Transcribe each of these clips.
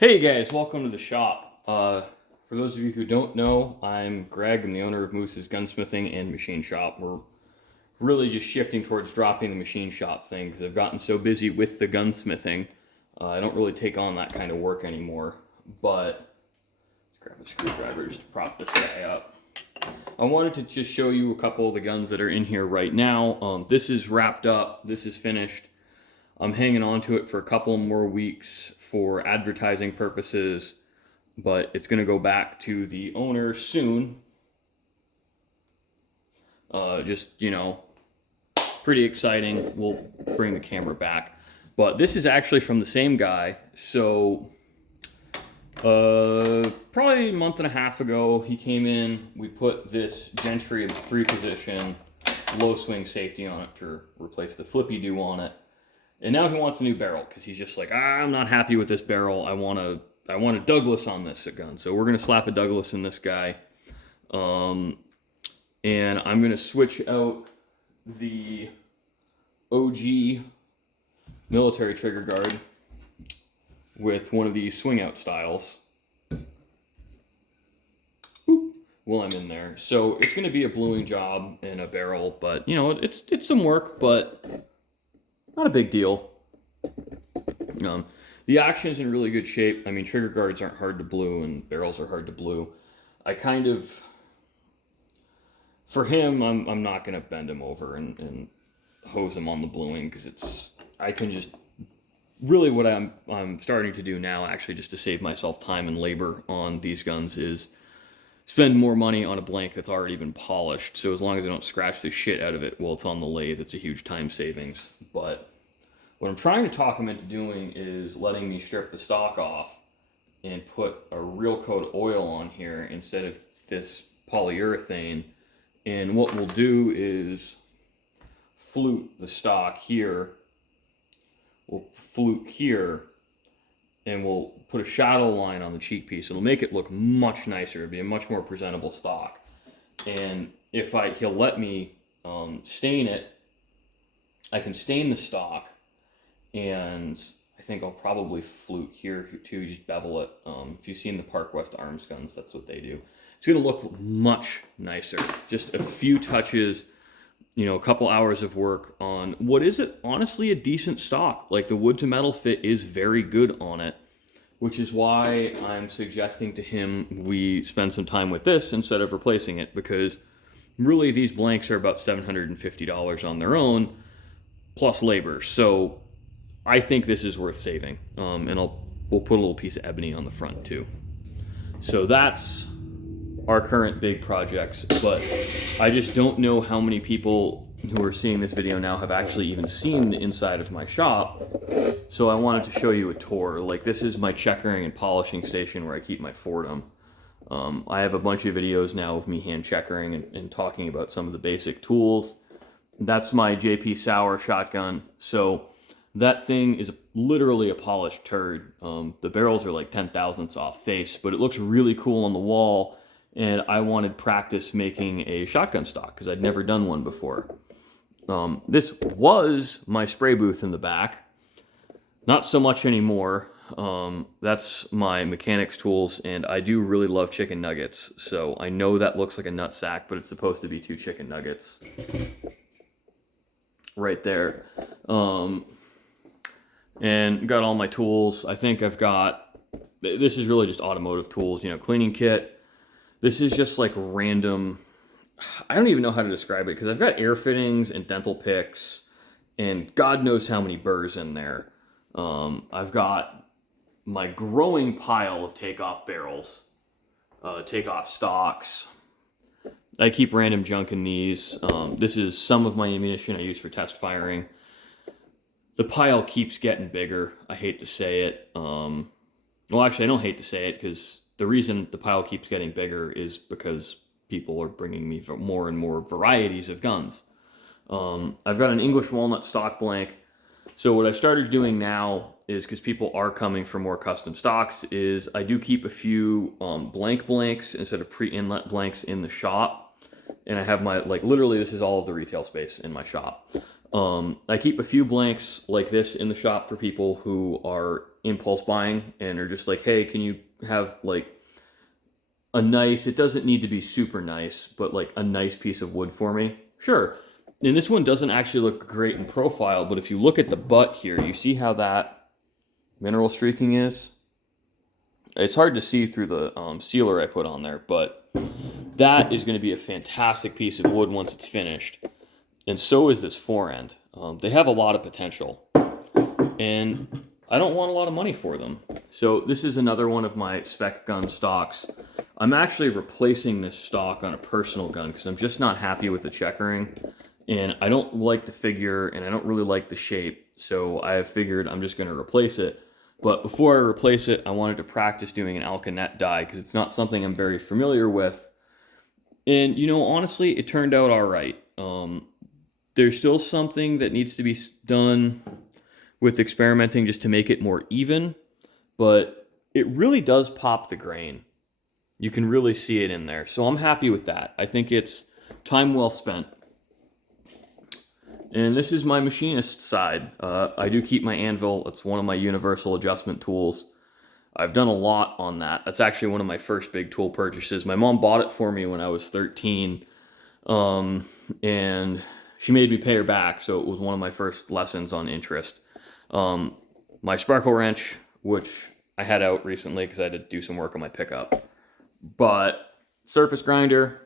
Hey guys, welcome to the shop. For those of you who don't know, I'm Greg. I'm the owner of Moose's Gunsmithing and Machine Shop. We're really just shifting towards dropping the machine shop thing because I've gotten so busy with the gunsmithing. I don't really take on that kind of work anymore. But let's grab a screwdriver just to prop this guy up. I wanted to just show you a couple of the guns that are in here right now. This is wrapped up. This is finished. I'm hanging on to it for a couple more weeks for advertising purposes, but it's going to go back to the owner soon. Pretty exciting. We'll bring the camera back. But this is actually from the same guy. So, probably a month and a half ago, he came in. We put this Gentry 3-position low swing safety on it to replace the flippy-do on it. And now he wants a new barrel because he's just like, I'm not happy with this barrel. I want a Douglas on this gun. So we're gonna slap a Douglas in this guy, and I'm gonna switch out the OG military trigger guard with one of these swing out styles while I'm in there. So it's gonna be a bluing job and a barrel, but you know it's some work, but not a big deal. The action's in really good shape. I mean, trigger guards aren't hard to blue and barrels are hard to blue. For him, I'm not going to bend him over and hose him on the bluing because really what I'm starting to do now, actually, just to save myself time and labor on these guns, is spend more money on a blank that's already been polished. So as long as I don't scratch the shit out of it while it's on the lathe, it's a huge time savings. But what I'm trying to talk him into doing is letting me strip the stock off and put a real coat oil on here instead of this polyurethane. And what we'll do is flute the stock here. We'll flute here, and we'll put a shadow line on the cheek piece. It'll make it look much nicer. It'll be a much more presentable stock. And if he'll let me stain it, I can stain the stock. And I think I'll probably flute here too, just bevel it. If you've seen the Park West Arms guns, that's what they do. It's going to look much nicer. Just a few touches, a couple hours of work on what is honestly a decent stock. Like the wood to metal fit is very good on it, which is why I'm suggesting to him we spend some time with this instead of replacing it, because really these blanks are about $750 on their own, plus labor. So I think this is worth saving, and we'll put a little piece of ebony on the front too. So that's our current big projects, but I just don't know how many people who are seeing this video now have actually even seen the inside of my shop. So I wanted to show you a tour. Like, this is my checkering and polishing station where I keep my Fordham. I have a bunch of videos now of me hand checkering and talking about some of the basic tools. That's my JP Sauer shotgun. So that thing is literally a polished turd. The barrels are like 10 thousandths off face, but it looks really cool on the wall. And I wanted practice making a shotgun stock because I'd never done one before. This was my spray booth in the back. Not so much anymore. That's my mechanics tools, and I do really love chicken nuggets. So I know that looks like a nut sack, but it's supposed to be 2 chicken nuggets. Right there. And got all my tools. I think this is really just automotive tools, cleaning kit. This is just like random, I don't even know how to describe it because I've got air fittings and dental picks and God knows how many burrs in there. I've got my growing pile of takeoff barrels, takeoff stocks. I keep random junk in these. This is some of my ammunition I use for test firing. The pile keeps getting bigger. I hate to say it. Well, actually, I don't hate to say it because the reason the pile keeps getting bigger is because people are bringing me more and more varieties of guns. I've got an English walnut stock blank. So what I started doing now is, because people are coming for more custom stocks, is I do keep a few blanks instead of pre-inlet blanks in the shop. And I have my, literally this is all of the retail space in my shop. I keep a few blanks like this in the shop for people who are impulse buying and are just like, hey, can you have like a nice, it doesn't need to be super nice, but like a nice piece of wood for me? Sure. And this one doesn't actually look great in profile, but if you look at the butt here, you see how that mineral streaking is? It's hard to see through the sealer I put on there, but that is going to be a fantastic piece of wood once it's finished. And so is this fore end. They have a lot of potential, and I don't want a lot of money for them. So this is another one of my spec gun stocks. I'm actually replacing this stock on a personal gun because I'm just not happy with the checkering, and I don't like the figure, and I don't really like the shape. So I figured I'm just going to replace it. But before I replace it, I wanted to practice doing an Alcanet die because it's not something I'm very familiar with. And, you know, honestly, it turned out all right. There's still something that needs to be done with experimenting just to make it more even, but it really does pop the grain. You can really see it in there. So I'm happy with that. I think it's time well spent. And this is my machinist side. I do keep my anvil. It's one of my universal adjustment tools. I've done a lot on that. That's actually one of my first big tool purchases. My mom bought it for me when I was 13, and she made me pay her back, so it was one of my first lessons on interest. My sparkle wrench, which I had out recently because I had to do some work on my pickup. But surface grinder,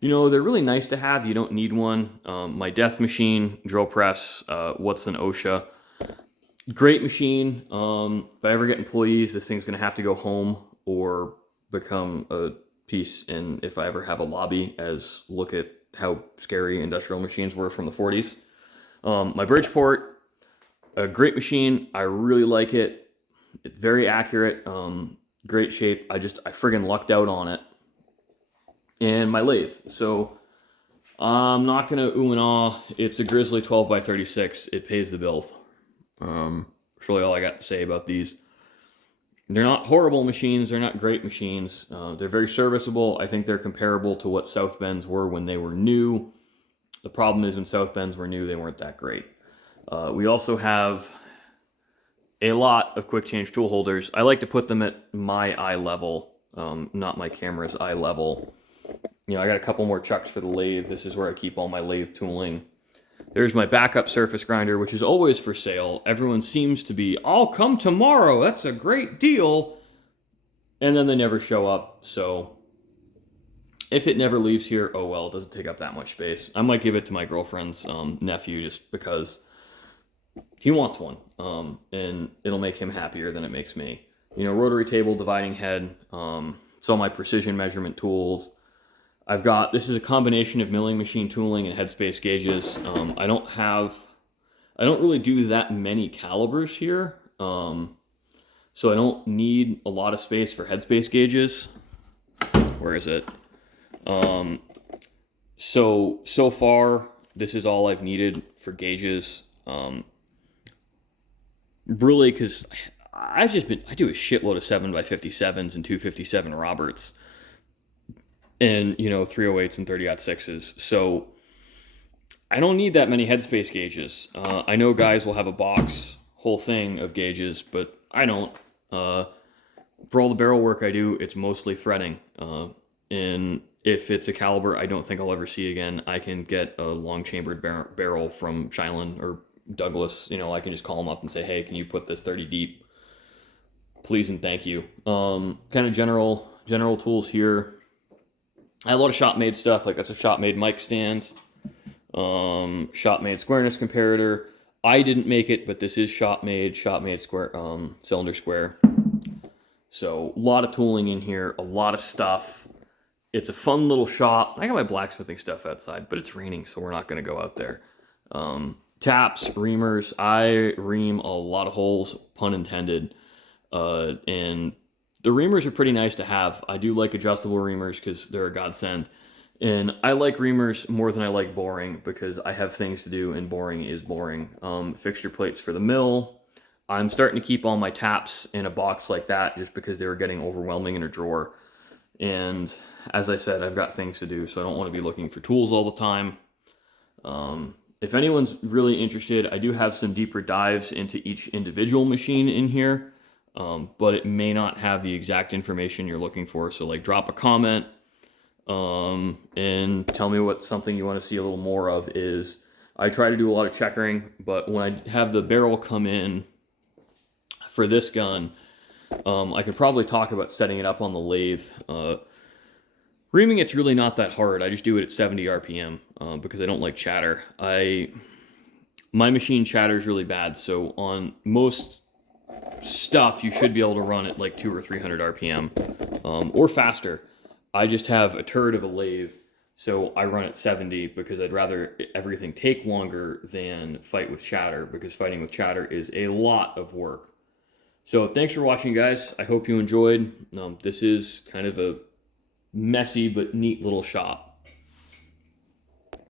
you know, they're really nice to have. You don't need one. My death machine, drill press, Watson OSHA. Great machine. If I ever get employees, this thing's going to have to go home or become a piece. And if I ever have a lobby, as look at how scary industrial machines were from the 40s. My Bridgeport, a great machine. I really like it. It's very accurate. Great shape. I friggin' lucked out on it. And my lathe. So I'm not going to ooh and ah. It's a Grizzly 12x36. It pays the bills. That's really all I got to say about these. They're not horrible machines. They're not great machines. They're very serviceable. I think they're comparable to what South Bends were when they were new. The problem is when South Bends were new, they weren't that great. We also have a lot of quick change tool holders. I like to put them at my eye level, not my camera's eye level. You know, I got a couple more chucks for the lathe. This is where I keep all my lathe tooling. There's my backup surface grinder, which is always for sale. Everyone seems to be, I'll come tomorrow, that's a great deal. And then they never show up, so if it never leaves here, oh well, it doesn't take up that much space. I might give it to my girlfriend's nephew just because he wants one, and it'll make him happier than it makes me. You know, rotary table, dividing head, it's all my precision measurement tools. This is a combination of milling machine tooling and headspace gauges. I don't really do that many calibers here, so I don't need a lot of space for headspace gauges. Where is it? So far, this is all I've needed for gauges. Really, because I do a shitload of 7x57s and 257 Roberts. And, you know, 308s and 30-06s. So I don't need that many headspace gauges. I know guys will have a box, whole thing of gauges, but I don't. For all the barrel work I do, it's mostly threading. And if it's a caliber I don't think I'll ever see again, I can get a long chambered barrel from Shiloh or Douglas. You know, I can just call them up and say, hey, can you put this 30 deep? Please and thank you. Kind of general tools here. I have a lot of shop-made stuff, like that's a shop-made mic stand, shop-made squareness comparator. I didn't make it, but this is shop-made square, cylinder square. So a lot of tooling in here, a lot of stuff. It's a fun little shop. I got my blacksmithing stuff outside, but it's raining, so we're not going to go out there. Taps, reamers. I ream a lot of holes, pun intended, and the reamers are pretty nice to have. I do like adjustable reamers because they're a godsend. And I like reamers more than I like boring because I have things to do and boring is boring. Fixture plates for the mill. I'm starting to keep all my taps in a box like that just because they were getting overwhelming in a drawer. And as I said, I've got things to do, so I don't want to be looking for tools all the time. if anyone's really interested, I do have some deeper dives into each individual machine in here, but it may not have the exact information you're looking for. So like drop a comment and tell me what something you want to see a little more of is. I try to do a lot of checkering, but when I have the barrel come in for this gun, I could probably talk about setting it up on the lathe. Reaming it's really not that hard. I just do it at 70 RPM because I don't like chatter. My machine chatters really bad, so on most stuff you should be able to run at like 200 or 300 RPM or faster. I just have a turd of a lathe, so I run at 70 because I'd rather everything take longer than fight with chatter, because fighting with chatter is a lot of work. So thanks for watching, guys. I hope you enjoyed. This is kind of a messy but neat little shop.